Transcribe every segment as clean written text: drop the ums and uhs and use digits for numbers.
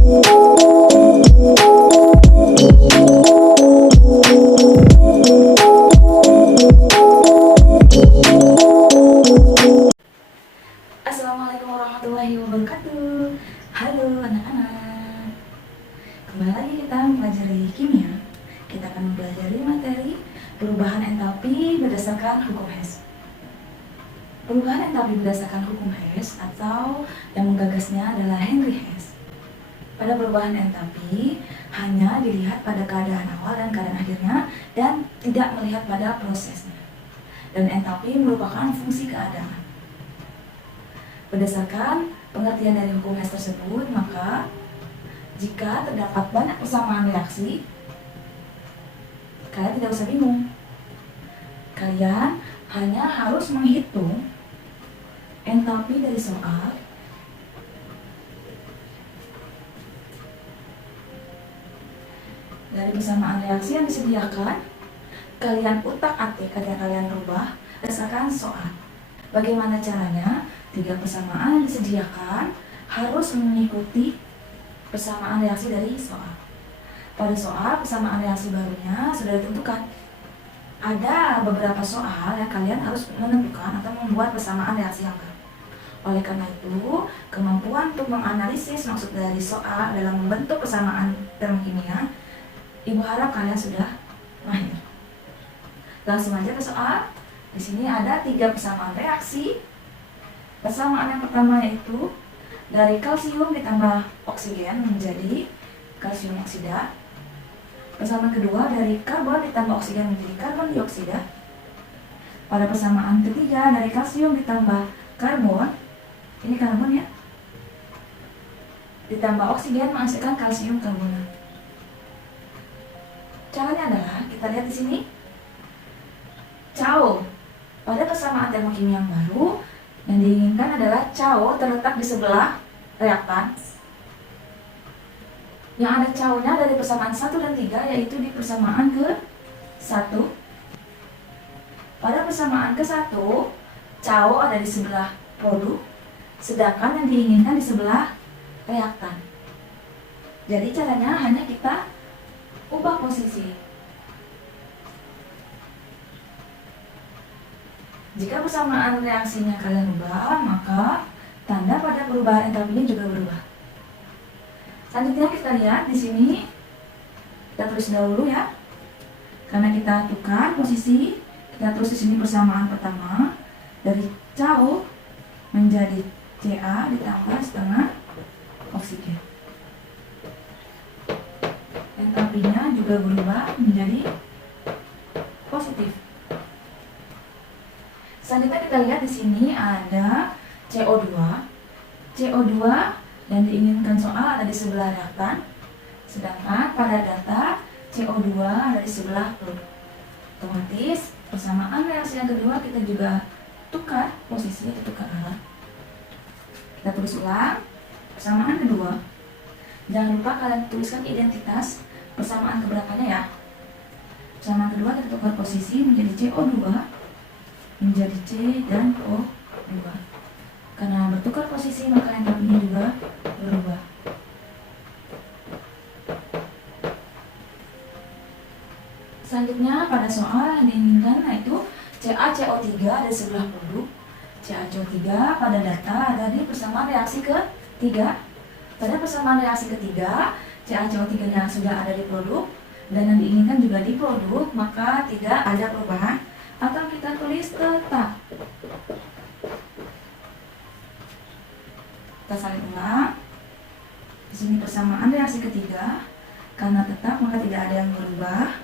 Assalamualaikum warahmatullahi wabarakatuh. Halo anak-anak, kembali lagi kita mempelajari kimia. Kita akan mempelajari materi perubahan entalpi berdasarkan hukum Hess. Perubahan entalpi berdasarkan hukum Hess atau yang menggagasnya adalah Henry Hess. Pada perubahan entalpi hanya dilihat pada keadaan awal dan keadaan akhirnya dan tidak melihat pada prosesnya. Dan entalpi merupakan fungsi keadaan. Berdasarkan pengertian dari hukum Hess tersebut, maka jika terdapat banyak persamaan reaksi, kalian tidak usah bingung. Kalian hanya harus menghitung entalpi dari soal dari persamaan reaksi yang disediakan. Kalian utak-atik, kalian rubah berdasarkan soal. Bagaimana caranya? 3 persamaan yang disediakan harus mengikuti persamaan reaksi dari soal. Pada soal, persamaan reaksi barunya sudah ditentukan. Ada beberapa soal yang kalian harus menentukan atau membuat persamaan reaksi yang baru. Oleh karena itu, kemampuan untuk menganalisis maksud dari soal dalam membentuk persamaan termokimia, Ibu harap kalian sudah mahir. Langsung aja ke soal. Di sini ada 3 persamaan reaksi. Persamaan yang pertama yaitu dari kalsium ditambah oksigen menjadi kalsium oksida. Persamaan kedua dari karbon ditambah oksigen menjadi karbon dioksida. Pada persamaan ketiga dari kalsium ditambah karbon, ini karbon ya, ditambah oksigen menghasilkan kalsium karbonat. Caranya adalah kita lihat di sini. CaO. Pada persamaan termokimia yang baru, yang diinginkan adalah CaO terletak di sebelah reaktan. Yang ada CaO-nya dari persamaan 1 dan 3, yaitu di persamaan ke-1. Pada persamaan ke-1, CaO ada di sebelah produk, sedangkan yang diinginkan di sebelah reaktan. Jadi caranya hanya kita ubah posisi. Jika persamaan reaksinya kalian ubah, maka tanda pada perubahan entalpinya juga berubah. Selanjutnya kita lihat di sini, kita tulis dahulu ya, karena kita tukar posisi. Kita terus di sini persamaan pertama dari CaO menjadi Ca ditambah setengah oksigen. Entalpinya juga berubah menjadi positif. Selanjutnya kita lihat di sini ada CO2. CO2 yang diinginkan soal ada di sebelah reaktan, sedangkan pada data CO2 ada di sebelah produk. Otomatis persamaan reaksi yang kedua kita juga tukar posisi atau tukar arah. Kita tulis ulang persamaan kedua. Jangan lupa kalian tuliskan identitas persamaan keberapanya ya. Persamaan kedua kita tukar posisi menjadi CO2 menjadi C dan O2. Karena bertukar posisi maka entalpinya juga berubah. Selanjutnya pada soal yang diinginkan yaitu CaCO3 dari sebelah produk. CaCO3 pada data ada di persamaan reaksi ketiga. Pada persamaan reaksi ketiga, CaCO3-nya sudah ada di produk dan yang diinginkan juga di produk, maka tidak ada perubahan. Atau kita tulis tetap. Kita salin ulang. Di sini persamaan reaksi ketiga, karena tetap maka tidak ada yang berubah.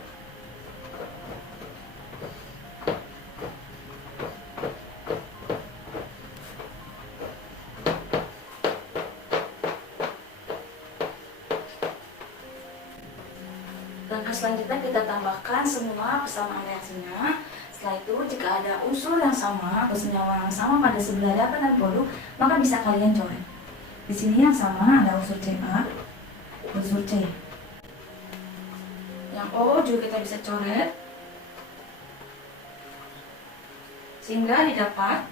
Langkah selanjutnya kita tambahkan semua persamaan reaksinya. Setelah itu, jika ada unsur yang sama atau senyawa yang sama pada sebelah reaktan dan produk, maka bisa kalian coret. Di sini yang sama ada unsur Ca, unsur C. Yang O juga kita bisa coret, sehingga didapat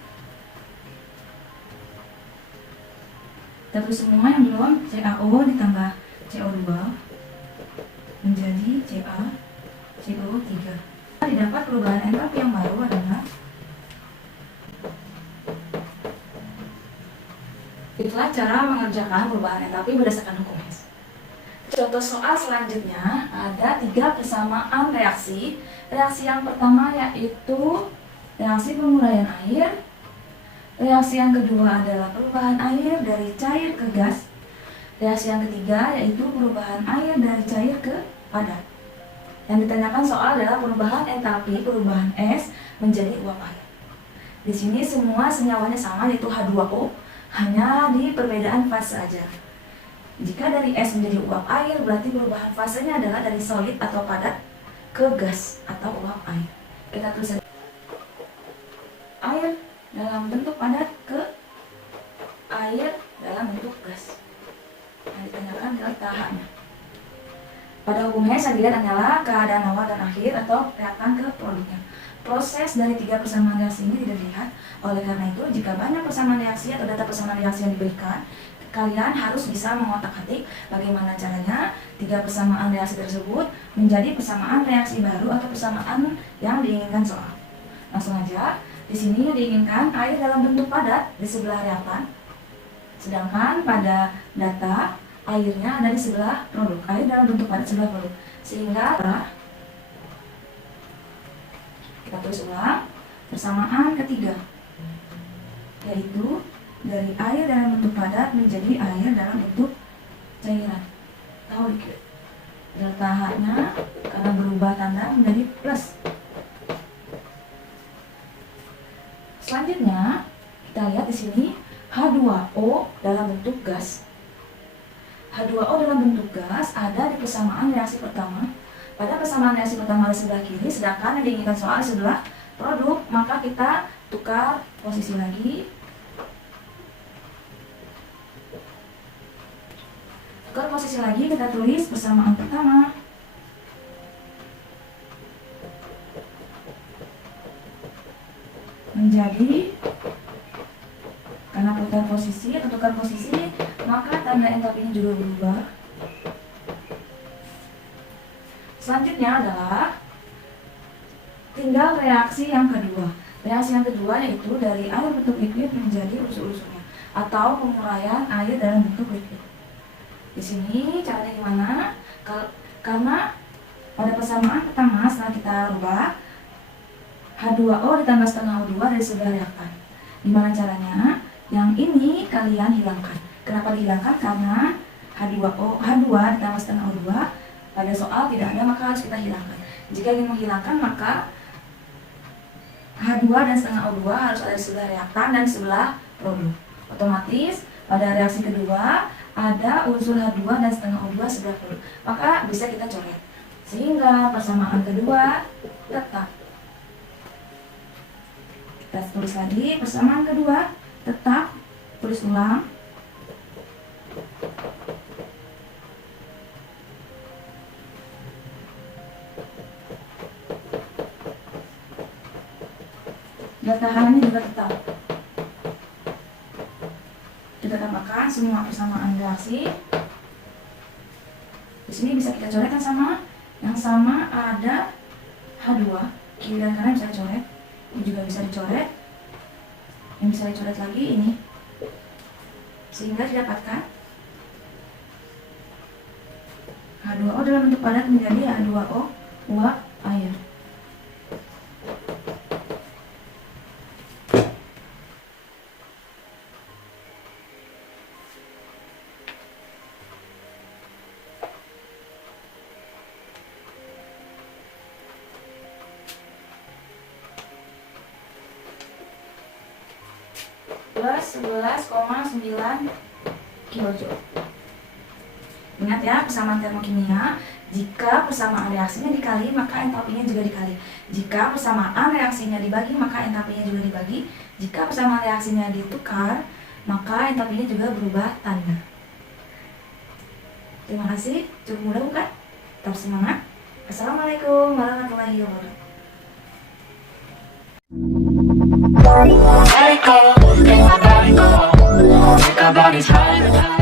semua yang belum CaO ditambah mengerjakan perubahan entalpi berdasarkan hukum Hess. Contoh soal selanjutnya ada 3 persamaan reaksi. Reaksi yang pertama yaitu reaksi penguraian air. Reaksi yang kedua adalah perubahan air dari cair ke gas. Reaksi yang ketiga yaitu perubahan air dari cair ke padat. Yang ditanyakan soal adalah perubahan entalpi perubahan es menjadi uap air. Di sini semua senyawanya sama yaitu H2O, hanya di perbedaan fase saja. Jika dari es menjadi uap air, berarti perubahan fasenya adalah dari solid atau padat ke gas atau uap air. Kita tulis air dalam bentuk padat ke air dalam bentuk gas. Yang ditanyakan adalah tahapnya. Pada umumnya yang dilihat hanyalah keadaan awal dan akhir atau reaktan ke produknya. Proses dari 3 persamaan reaksi ini tidak dilihat. Oleh karena itu, jika banyak persamaan reaksi atau data persamaan reaksi yang diberikan, kalian harus bisa mengotak-atik bagaimana caranya 3 persamaan reaksi tersebut menjadi persamaan reaksi baru atau persamaan yang diinginkan soal. Langsung aja, di sini diinginkan air dalam bentuk padat di sebelah reaktan, sedangkan pada data airnya ada di sebelah produk. Air dalam bentuk padat sebelah produk, sehingga kita tulis ulang persamaan ketiga, yaitu dari air dalam bentuk padat menjadi air dalam bentuk cairan atau liquid. Delta H-nya karena berubah tanda menjadi plus. Selanjutnya kita lihat di sini H2O dalam bentuk gas. H2O dalam bentuk gas ada di persamaan reaksi pertama. Pada persamaan reaksi pertama di sebelah kiri, sedangkan yang diinginkan soal di sebelah produk, maka kita tukar posisi lagi. Tukar posisi lagi, kita tulis persamaan pertama menjadi, karena tukar posisi atau tukar posisi, maka tanda entalpinya juga berubah. Selanjutnya adalah tinggal reaksi yang kedua. Reaksi yang kedua yaitu dari air bentuk liquid menjadi unsur-unsurnya atau penguraian air dalam bentuk liquid. Di sini caranya gimana? Karena pada persamaan pertama setelah kita rubah H2O ditambah setengah O2 dari sebelah reaktan. Gimana caranya? Yang ini kalian hilangkan. Kenapa dihilangkan? Karena H2 ditambah setengah O2 pada soal tidak ada, maka harus kita hilangkan. Jika ingin menghilangkan, maka H2 dan setengah O2 harus ada di sebelah reaktan dan sebelah produk. Otomatis pada reaksi kedua ada unsur H2 dan setengah O2 sebelah produk, maka bisa kita coret sehingga persamaan kedua tetap. Kita tulis lagi persamaan kedua tetap, tulis ulang. Data H-nya juga tetap. Kita tambahkan semua persamaan reaksi. Di sini bisa kita coretkan sama. Yang sama ada H2, kiri dan kanan bisa dicoret. Ini juga bisa dicoret. Yang bisa dicoret lagi ini. Sehingga didapatkan H2O dalam bentuk padat menjadi H2O uap air. Plus 11,9 kilojoule. Ingat ya, persamaan termokimia, jika persamaan reaksinya dikali, maka entalpinya juga dikali. Jika persamaan reaksinya dibagi, maka entalpinya juga dibagi. Jika persamaan reaksinya ditukar, maka entalpinya juga berubah tanda. Terima kasih, cukup mudah bukan? Tetap semangat. Assalamualaikum warahmatullahi wabarakatuh. Let it go, let my body go. Make our bodies higher.